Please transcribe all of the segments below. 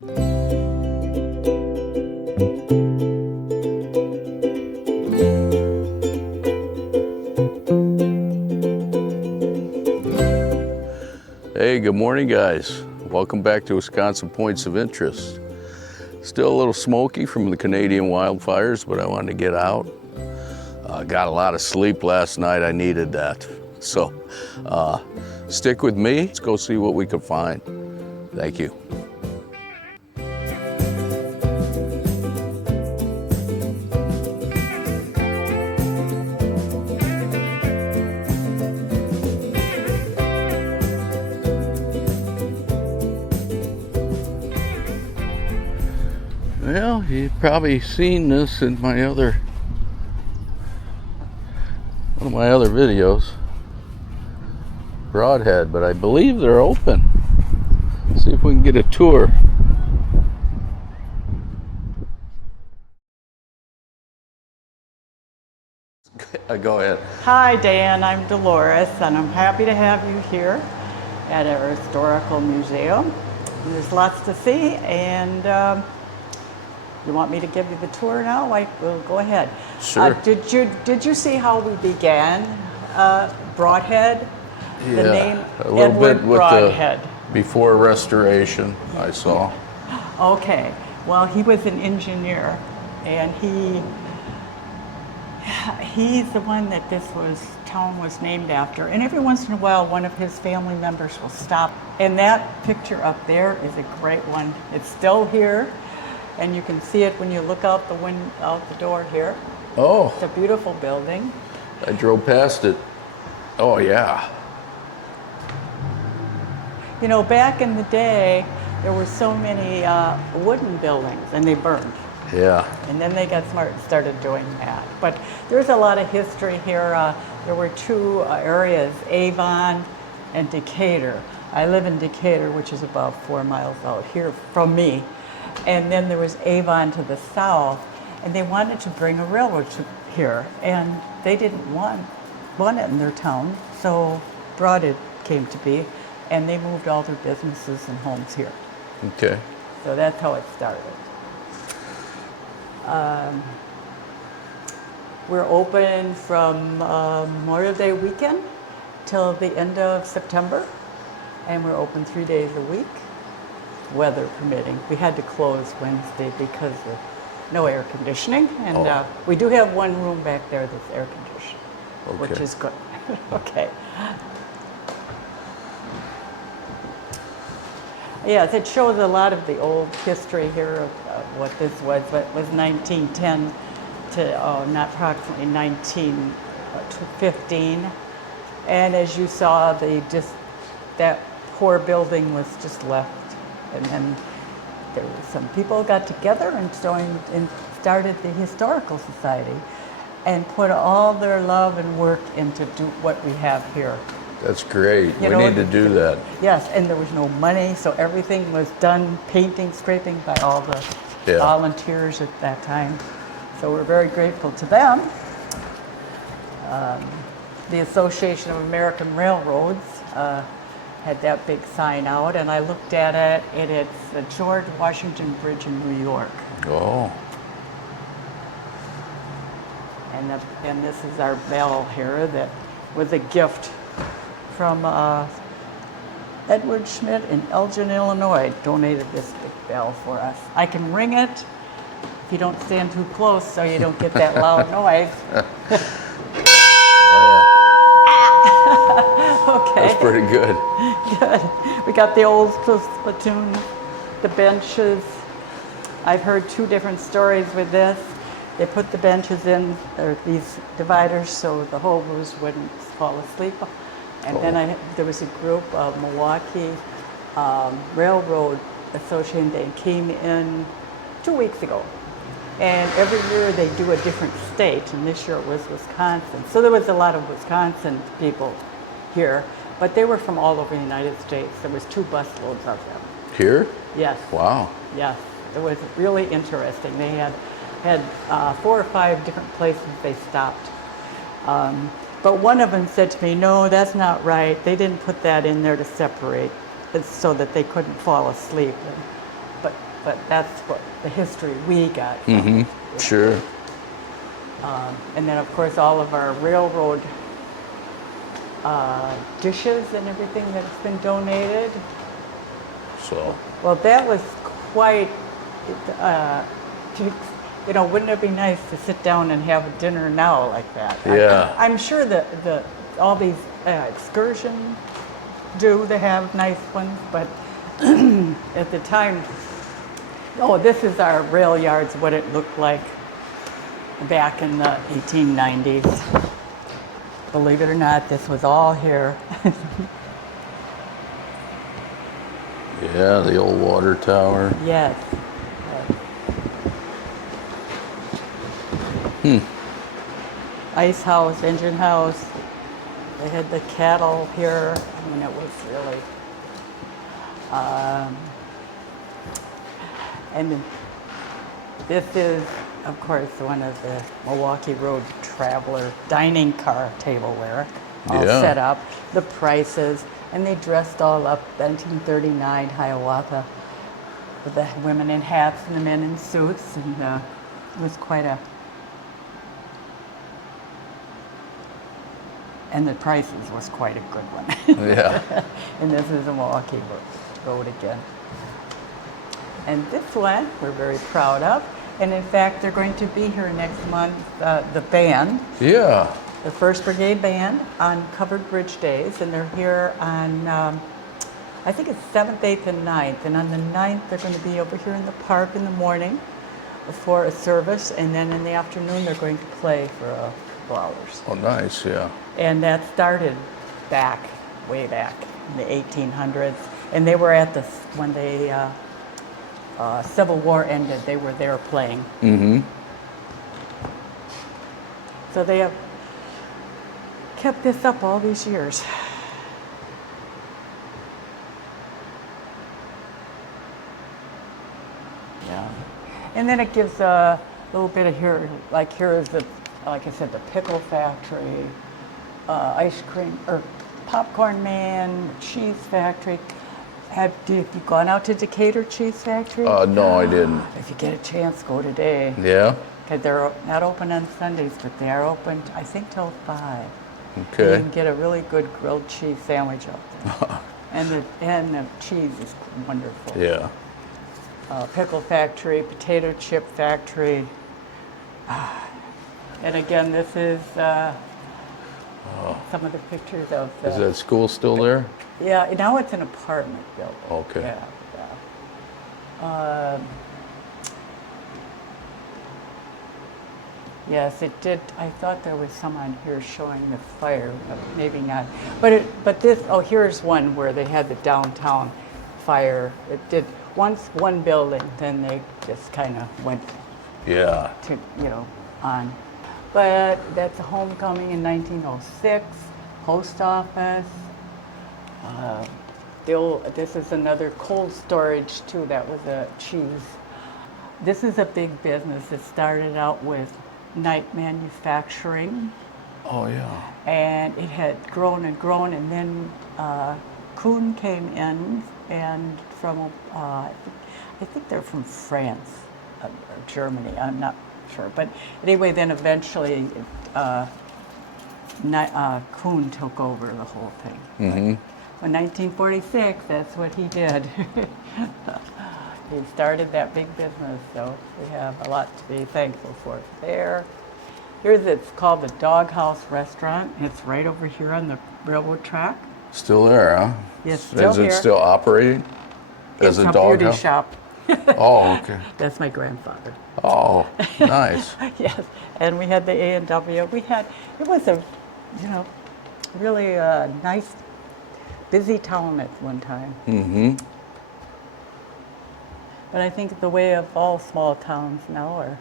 Hey, good morning, guys. Welcome back to Wisconsin Points of Interest. Still a little smoky from the Canadian wildfires, but I wanted to get out. Got a lot of sleep last night. I needed that. So stick with me. Let's go see what we can find. Thank you. Well, you've probably seen this in my one of my other videos, Brodhead, but I believe they're open. See if we can get a tour. Go ahead. Hi Dan, I'm Dolores, and I'm happy to have you here at our historical museum. There's lots to see, and you want me to give you the tour now? Well, go ahead. Sure. Did you see how we began Brodhead? Yeah, The name a little Edward bit with Brodhead. the before restoration, I saw. Okay. Well, he was an engineer, and he's the one that town was named after. And every once in a while, one of his family members will stop. And that picture up there is a great one. It's still here. And you can see it when you look out the door here. Oh. It's a beautiful building. I drove past it. Oh, yeah. You know, back in the day, there were so many wooden buildings, and they burned. Yeah. And then they got smart and started doing that. But there's a lot of history here. There were two areas, Avon and Decatur. I live in Decatur, which is about 4 miles out here from me. And then there was Avon to the south, and they wanted to bring a railroad to here, and they didn't want it in their town, so Brodhead came to be, and they moved all their businesses and homes here. Okay. So that's how it started. We're open from Memorial Day weekend till the end of September, and we're open 3 days a week, weather permitting. We had to close Wednesday because of no air conditioning, and we do have one room back there that's air conditioned, which is good. Okay. Yes, it shows a lot of the old history here of what this was. But it was 1910 to not approximately 1915, and as you saw, that poor building was just left. And then some people got together and started the Historical Society and put all their love and work into what we have here. That's great. We need to do that. Yes, and there was no money, so everything was done, painting, scraping, by all the volunteers at that time. So we're very grateful to them. The Association of American Railroads had that big sign out, and I looked at it, and it's the George Washington Bridge in New York. Oh. And this is our bell here that was a gift from Edward Schmidt in Elgin, Illinois, donated this big bell for us. I can ring it if you don't stand too close so you don't get that loud noise. Okay. That's pretty good. Good. We got the old platoon, the benches. I've heard 2 different stories with this. They put the benches in, or these dividers, so the hobos wouldn't fall asleep. And then there was a group of Milwaukee Railroad Association. They came in 2 weeks ago. And every year they do a different state, and this year it was Wisconsin. So there was a lot of Wisconsin people here, but they were from all over the United States. There was 2 busloads of them. Here? Yes. Wow. Yes. It was really interesting. They had 4 or 5 different places they stopped. But one of them said to me, no, that's not right. They didn't put that in there to separate, so that they couldn't fall asleep. but that's what the history we got from it. Sure. And then, of course, all of our railroad dishes and everything that's been donated. So, Well, that was quite, wouldn't it be nice to sit down and have a dinner now like that? Yeah. I'm sure that all these excursions they have nice ones, but at the time, this is our rail yards, what it looked like back in the 1890s. Believe it or not, this was all here. yeah, the old water tower. Yes. Ice house, engine house. They had the cattle here. I mean, it was really. And this is, of course, one of the Milwaukee Road traveler dining car tableware, all set up, the prices, and they dressed all up, 1939 Hiawatha, with the women in hats and the men in suits, and it was quite a. And the prices was quite a good one. Yeah. And this is the Milwaukee Road again. And this one we're very proud of. And in fact, they're going to be here next month, the band. Yeah. The 1st Brigade Band on Covered Bridge Days. And they're here on, I think it's 7th, 8th, and 9th. And on the 9th, they're going to be over here in the park in the morning for a service. And then in the afternoon, they're going to play for a couple hours. Oh, nice, yeah. And that started way back in the 1800s. And they were at when the Civil War ended, they were there playing. Mm-hmm. So they have kept this up all these years. Yeah. And then it gives a little bit of here, like here is like I said, the pickle factory, ice cream, or popcorn man, cheese factory. Have you gone out to Decatur Cheese Factory? No, I didn't. If you get a chance, go today. Yeah? Okay, they're not open on Sundays, but they are open, I think, till 5. Okay. And you can get a really good grilled cheese sandwich out there. and the cheese is wonderful. Yeah. Pickle factory, potato chip factory. And again, this is some of the pictures of the... Is that school still there? Yeah, now it's an apartment building. Okay. Yeah. Yes, it did. I thought there was some on here showing the fire, but maybe not. But this, here's one where they had the downtown fire. It did once one building, then they just kind of went Yeah. to, on. But that's a homecoming in 1906, post office. This is another cold storage too. That was a cheese. This is a big business. It started out with night manufacturing. Oh, yeah. And it had grown and grown, and then Kuhn came in, and from I think they're from France or Germany. I'm not sure, but anyway, then eventually Kuhn took over the whole thing. Mm-hmm. In 1946, that's what he did. He started that big business, so we have a lot to be thankful for there. It's called the Doghouse Restaurant. It's right over here on the railroad track. Still there, huh? Yes, still Is here. it still operating as It's a beauty doghouse? shop. Oh, okay. That's my grandfather. Oh, nice. Yes, and we had the A&W. It was a, really nice, busy town at one time. Mm-hmm. But I think the way of all small towns now are,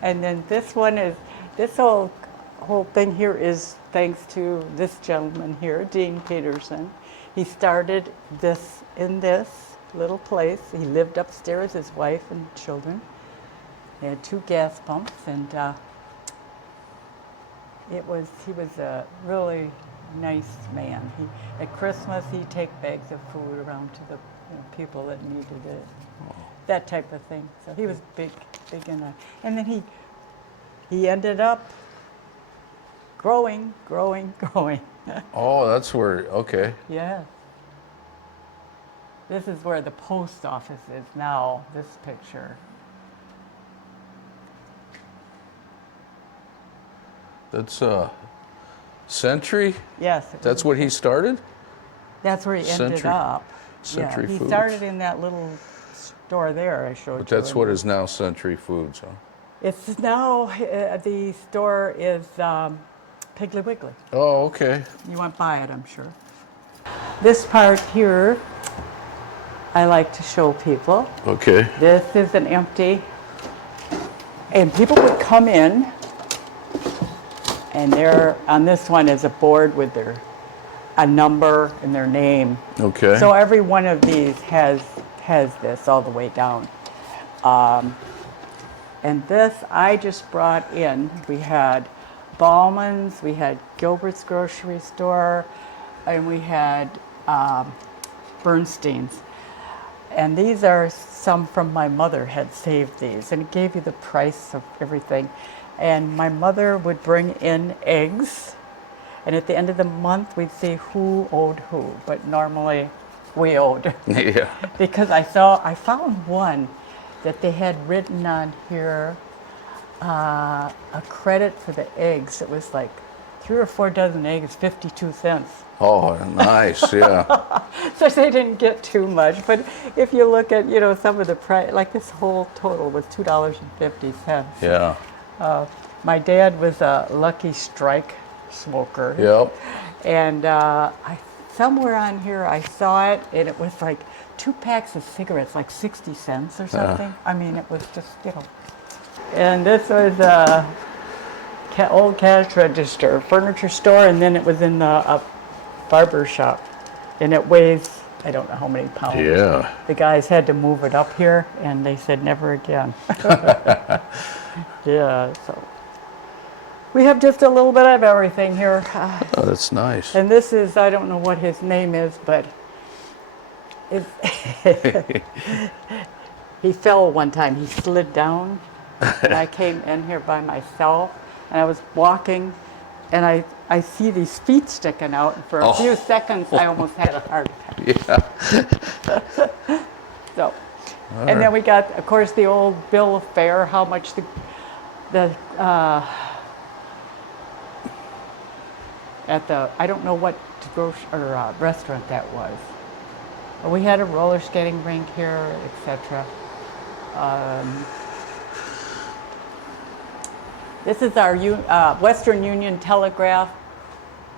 And then this whole thing here is thanks to this gentleman here, Dean Peterson. He started this in this little place. He lived upstairs, his wife and children. They had 2 gas pumps, and he was a really nice man. At Christmas, he'd take bags of food around to the people that needed it, that type of thing. So he was big in that. And then he ended up growing. Oh, that's where, okay. Yeah. This is where the post office is now, this picture. That's Century? Yes. That's what he started? That's where he ended Century- up. Century He Foods. started in that little store there I showed you. But that's what is now Century Foods, huh? It's now, the store is Piggly Wiggly. Oh, okay. You went by it, I'm sure. This part here, I like to show people. Okay. This is an empty, and people would come in, and there on this one is a board with a number and their name. Okay. So every one of these has this all the way down. And this I just brought in. We had Ballman's, we had Gilbert's Grocery Store, and we had Bernstein's. And these are some from my mother had saved these, and it gave you the price of everything. And my mother would bring in eggs, and at the end of the month we'd see who owed who, but normally we owed. Yeah. Because I found one that they had written on here, a credit for the eggs. It was like 3 or 4 dozen eggs, 52 cents. Oh, nice, yeah. So they didn't get too much, but if you look at, some of the price, like this whole total was $2.50. Yeah. My dad was a Lucky Strike smoker. Yep. And somewhere on here I saw it, and it was like 2 packs of cigarettes, like 60 cents or something. I mean, it was just, And this was a old cash register, furniture store, and then it was in a barber shop. And it weighs, I don't know how many pounds. Yeah. The guys had to move it up here, and they said never again. Yeah, so we have just a little bit of everything here. Oh, that's nice. And this is, I don't know what his name is, but he fell one time. He slid down, and I came in here by myself, and I was walking, and I see these feet sticking out, and for a few seconds I almost had a heart attack. Yeah. So, and then we got, of course, the old bill of fare, how much at the, I don't know what restaurant that was. We had a roller skating rink here, etc. This is our Western Union Telegraph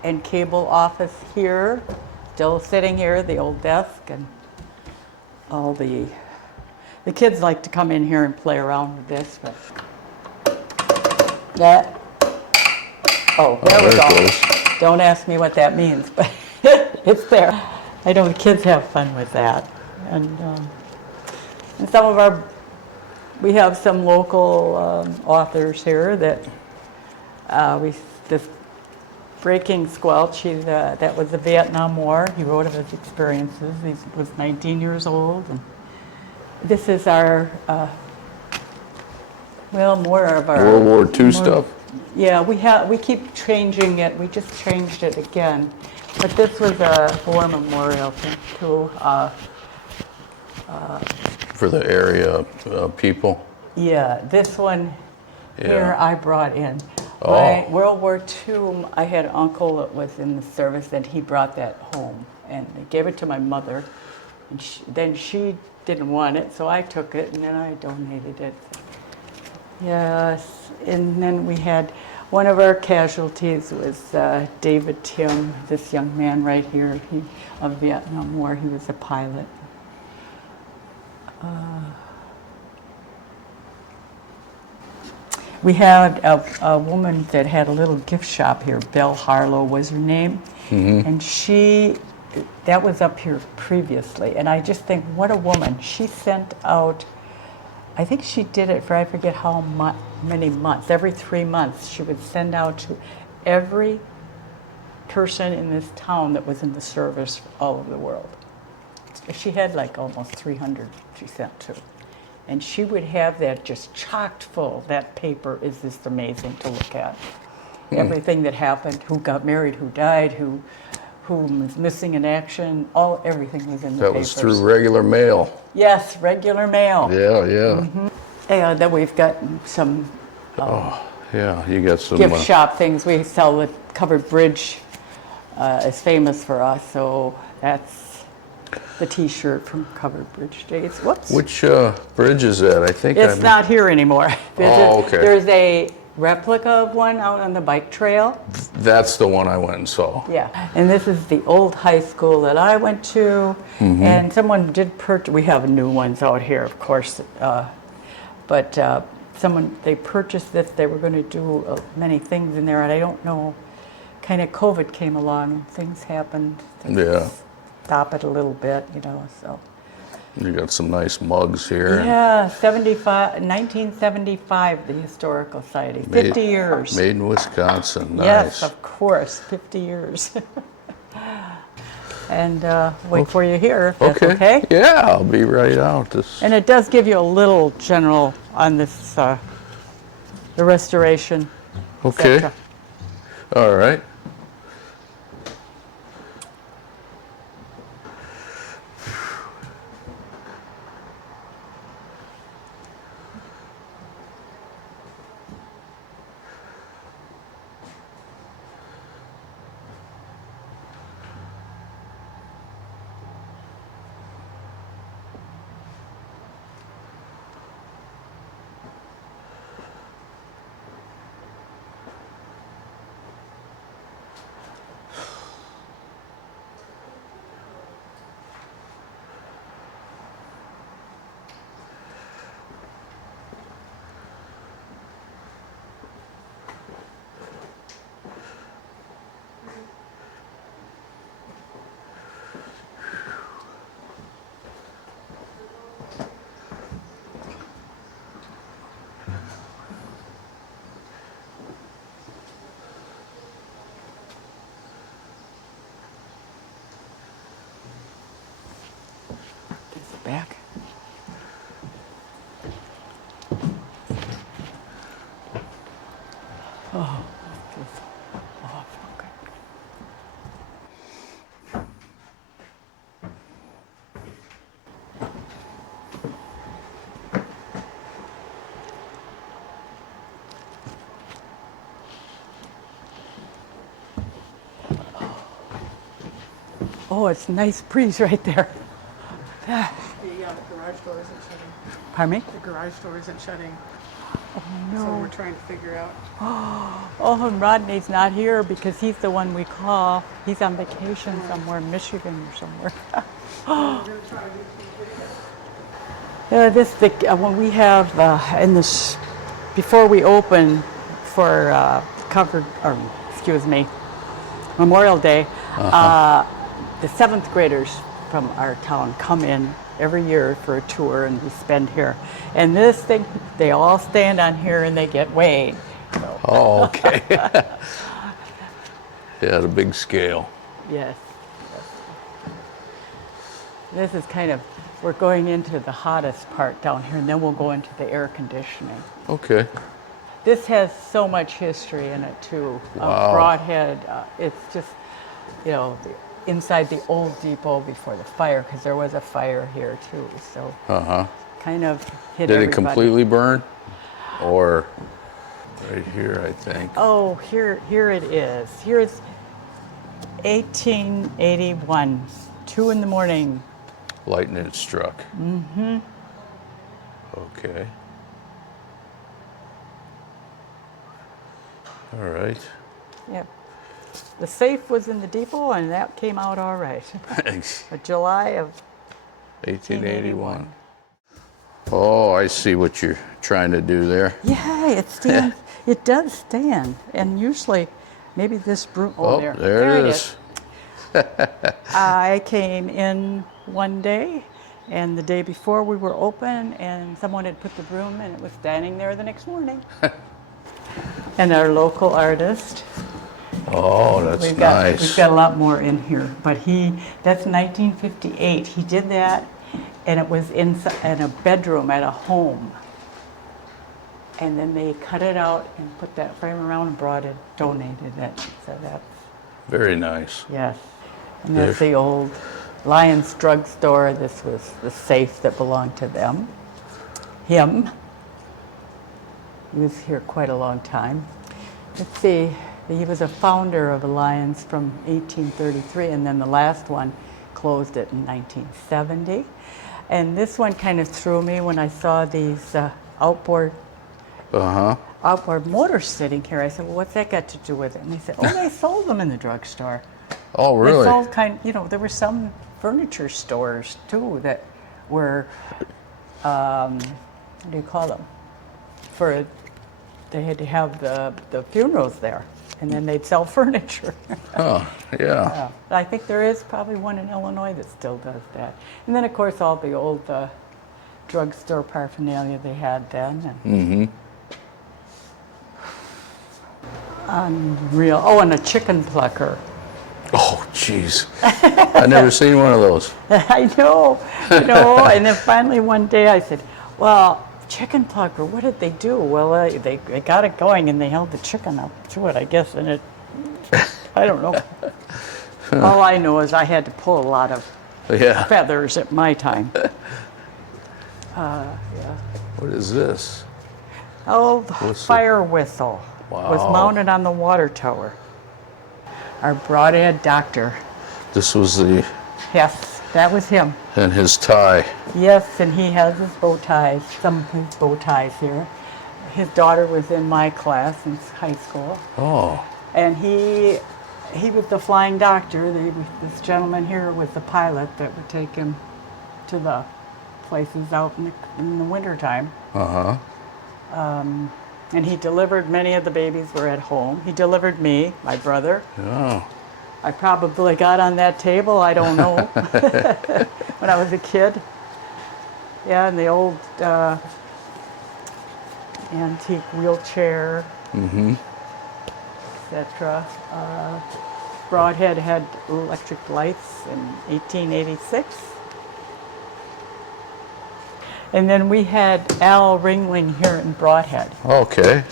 and Cable office here, still sitting here, the old desk, and all the kids like to come in here and play around with this. But there we it go. goes. Don't ask me what that means, but it's there. I know the kids have fun with that. And some of we have some local authors here that this Breaking Squelch, that was the Vietnam War. He wrote of his experiences. He was 19 years old. And this is our, more of our... World War II stuff? Yeah, we keep changing it. We just changed it again. But this was a war memorial thing too. For the area people? Yeah, this one here I brought in. Oh. World War II, I had an uncle that was in the service, and he brought that home. And they gave it to my mother. And then she didn't want it, so I took it, and then I donated it. Yes, and then we had one of our casualties was David Tim, this young man right here, of Vietnam War. He was a pilot. We had a woman that had a little gift shop here. Belle Harlow was her name, and that was up here previously. And I just think, what a woman! She sent out. I think she did it for, I forget how many months, every 3 months, she would send out to every person in this town that was in the service all over the world. She had like almost 300 she sent to. And she would have that just chocked full. That paper is just amazing to look at. Everything that happened, who got married, who died, who was missing in action, everything was in the papers. That was through regular mail. Yes, regular mail. Yeah, yeah. And then we've got some Yeah, you got some... gift shop things. We sell the covered bridge is famous for us, so that's the T-shirt from Covered Bridge Days. Whoops. Which bridge is that? I think It's not here anymore. Okay. There's a replica of one out on the bike trail. That's the one I went and saw. Yeah, and this is the old high school that I went to, and someone did purchase, we have new ones out here, of course, but they purchased this, they were going to do many things in there, and I don't know, kind of COVID came along, things happened. Yeah. Stop it a little bit, so. You got some nice mugs here. Yeah, 1975, the Historical Society, 50 years. Made in Wisconsin, nice. Yes, of course, 50 years. And wait for you here, if that's okay? Yeah, I'll be right out. And it does give you a little general on this, the restoration. Okay. etc. All right. Back. Oh, okay. Oh, it's a nice breeze right there. The garage door isn't shutting. Pardon me? The garage door isn't shutting. Oh, no. So we're trying to figure out. Oh, and Rodney's not here because he's the one we call. He's on vacation somewhere in Michigan or somewhere. We're going to try to do Yeah, when we have in this before we open for Memorial Day, the 7th graders from our town come in every year for a tour and we spend here. And this thing, they all stand on here and they get weighed. So. Oh, okay. Yeah, the big scale. Yes. This is we're going into the hottest part down here and then we'll go into the air conditioning. Okay. This has so much history in it too. Wow. Brodhead, it's just, inside the old depot before the fire, because there was a fire here too. So kind of hit Did everybody. it completely burn? Or right here, I think. Oh, here it is. Here is 1881, 2 in the morning. Lightning struck. Mm-hmm. Okay. All right. Yep. The safe was in the depot, and that came out all right. July of 1881. Oh, I see what you're trying to do there. Yeah, it stands. It does stand, and usually, maybe this broom. Oh, there it is. I came in one day, and the day before we were open, and someone had put the broom, and it was standing there the next morning. And our local artist Oh, that's We've nice. got a lot more in here, but that's 1958. He did that, and it was in a bedroom at a home. And then they cut it out and put that frame around and donated it. So that's, Very nice. yes. And that's the old Lyons drugstore. This was the safe that belonged to them. Him. He was here quite a long time. Let's see, he was a founder of Alliance from 1833, and then the last one closed it in 1970. And this one kind of threw me when I saw these outboard motors sitting here. I said, well, what's that got to do with it? And they said, oh, they sold them in the drugstore. Oh, really? They sold there were some furniture stores too that were, what do you call them? They had to have the funerals there, and then they'd sell furniture. Oh, yeah. I think there is probably one in Illinois that still does that. And then, of course, all the old drugstore paraphernalia they had then. And unreal. Oh, and a chicken plucker. Oh, jeez. I've never seen one of those. I know. And then finally one day I said, well, chicken plucker, what did they do? Well, they got it going and they held the chicken up to it, I guess, and I don't know. All I know is I had to pull a lot of feathers at my time. What is this? Oh, fire whistle. Wow. Was mounted on the water tower. Our Brodhead doctor. This was Yes, that was him. and his tie. Yes, and he has his bow ties, some of his bow ties here. His daughter was in my class in high school. Oh, And he was the flying doctor. This gentleman here was the pilot that would take him to the places out in the wintertime. And he delivered many of the babies were at home. He delivered me, my brother. yeah. I probably got on that table, I don't know, when I was a kid. Yeah, and the old antique wheelchair, etc. Brodhead had electric lights in 1886. And then we had Al Ringling here in Brodhead. Okay.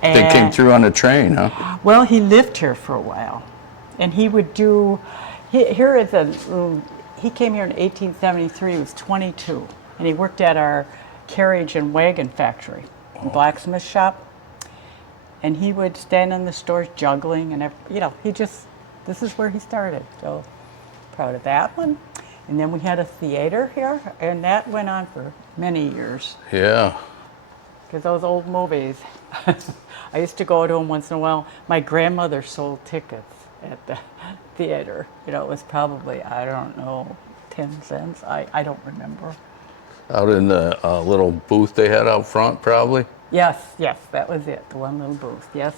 They came through on a train, huh? Well, he lived here for a while. And he would do, he came here in 1873, he was 22. And he worked at our carriage and wagon factory, blacksmith shop. And he would stand in the stores juggling and, this is where he started. So proud of that one. And then we had a theater here, and that went on for many years. Yeah. Because those old movies, I used to go to them once in a while. My grandmother sold tickets at the theater. It was probably, I don't know, 10 cents. I don't remember. Out in the little booth they had out front, probably? Yes, that was it, the one little booth, yes.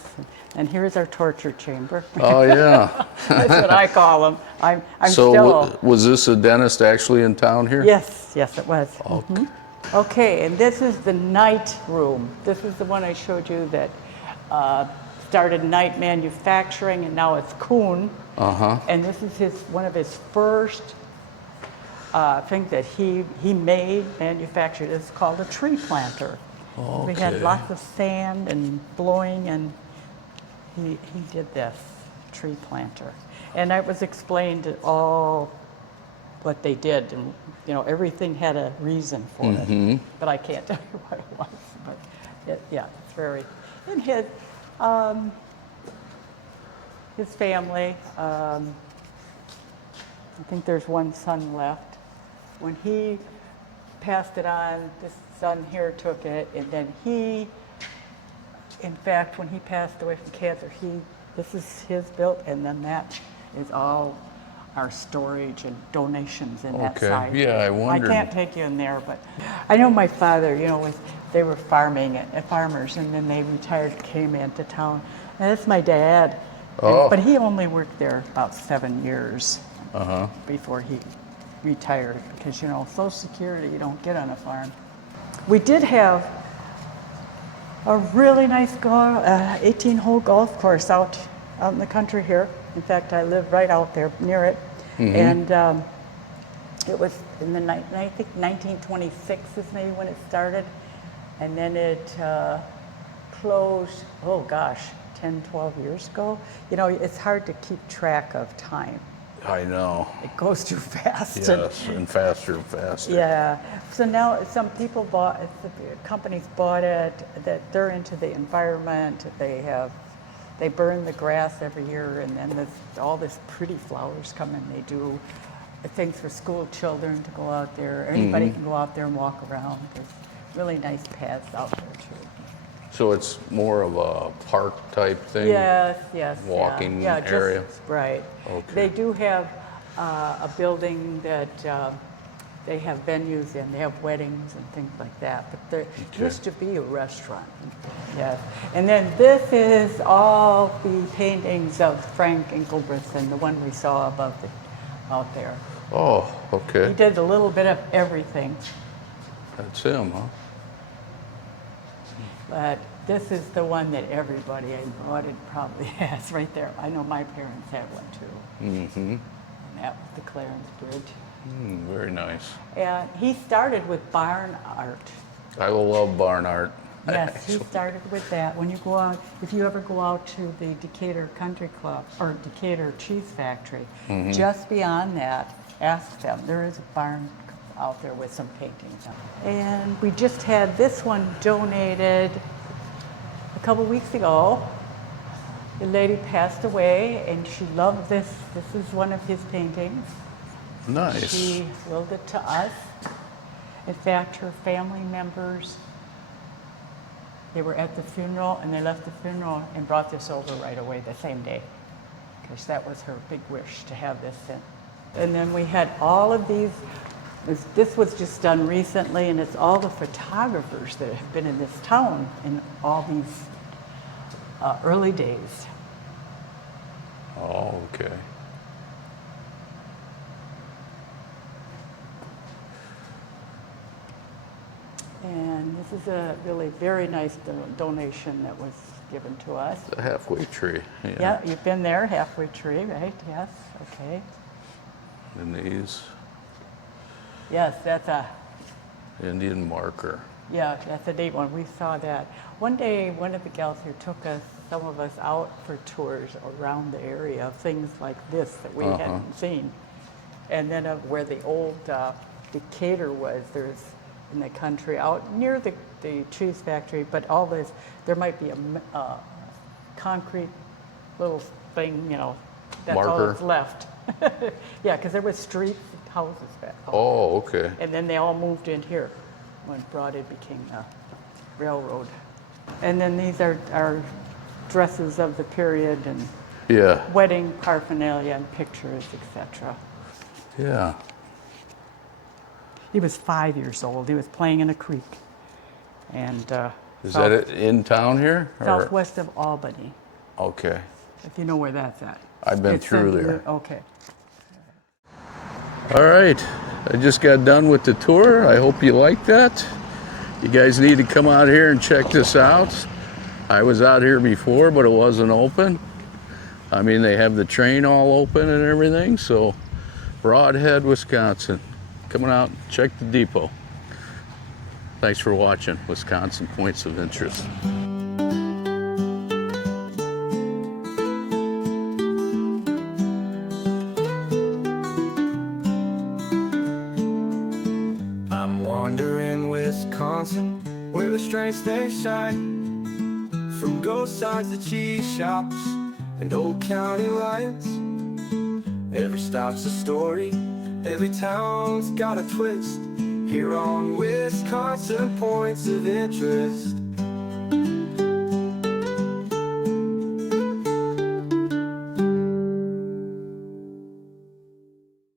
And here's our torture chamber. Oh, yeah. That's what I call them. I'm So still... was this a dentist actually in town here? Yes, it was. Okay. Okay, and this is the night room. This is the one I showed you that started night manufacturing, and now it's Kuhn. And this is one of his first things that he manufactured. It's called a tree planter. Okay. We had lots of sand and blowing, and he did this tree planter. And I was explained all what they did, and everything had a reason for it. But I can't tell you what it was. But it's very. And his family. I think there's one son left. When he passed it on, this son here took it, and then in fact, when he passed away from cancer, this is his built, and then that is all our storage and donations in that side. Yeah, I wondered. I can't take you in there, but I know my father, they were farmers, and then they retired, came into town. And that's my dad. But he only worked there about 7 years before he retired, because Social Security you don't get on a farm. We did have a really nice 18-hole golf course out out in the country here. In fact, I live right out there near it. And it was in the, I think 1926 is maybe when it started. And then it closed, oh gosh, 10, 12 years ago. You know, it's hard to keep track of time. I know. It goes too fast. Yes, and faster and faster. Yeah. So now some people bought, the companies bought it, that they're into the environment. They burn the grass every year, and then all this pretty flowers come in. They do things for school children to go out there. Anybody can go out there and walk around. There's really nice paths out there too. So it's more of a park type thing? Yes, yes. Walking yeah, area? Just, right. Okay. They do have a building that they have venues in. They have weddings and things like that. But there used to be a restaurant. Yes. And then this is all the paintings of Frank Engelbreth, and the one we saw above out there. Oh, okay. He did a little bit of everything. That's him, huh? But this is the one that everybody I bought it probably has right there. I know my parents had one too. And that was the Clarence Bridge. Very nice. And he started with barn art. I love barn art. Yes, he started with that. When you go out, if you ever go out to the Decatur Country Club or Decatur Cheese Factory, just beyond that, ask them. There is a barn out there with some paintings on it. And we just had this one donated a couple weeks ago. The lady passed away and she loved this. This is one of his paintings. Nice. She willed it to us. In fact, her family members, they were at the funeral and they left the funeral and brought this over right away the same day, because that was her big wish to have this in. And then we had all of these. This was just done recently, and it's all the photographers that have been in this town in all these early days. Oh, okay. And this is a really very nice donation that was given to us. The halfway tree. Yeah, you've been there, halfway tree, right? Yes, okay. And these, Yes, that's a, Indian marker. yeah, that's a neat one. We saw that. One day, one of the gals here took us, some of us out for tours around the area of things like this that we hadn't seen. And then of where the old Decatur was, there's in the country out near the cheese factory, but all this, there might be a concrete little thing, you know, that's all Marker. that's left. Yeah, because there was streets and houses back home. Oh, okay. And then they all moved in here when Brodhead became a railroad. And then these are dresses of the period and Yeah. wedding paraphernalia and pictures, etc. Yeah. He was 5 years old. He was playing in a creek. And Is that it in town here? or- southwest of Albany, Okay. if you know where that's at. I've been It's through in- there. Okay. All right. I just got done with the tour. I hope you liked that. You guys need to come out here and check this out. I was out here before, but it wasn't open. I mean, they have the train all open and everything. So, Brodhead, Wisconsin. Coming out, check the depot. Thanks for watching Wisconsin Points of Interest. I'm wandering Wisconsin, where the strengths they shine. From ghost signs to cheese shops and old county lines. Every stop's a story, every town's got a twist. Here on Wisconsin Points of Interest.